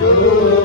Lord.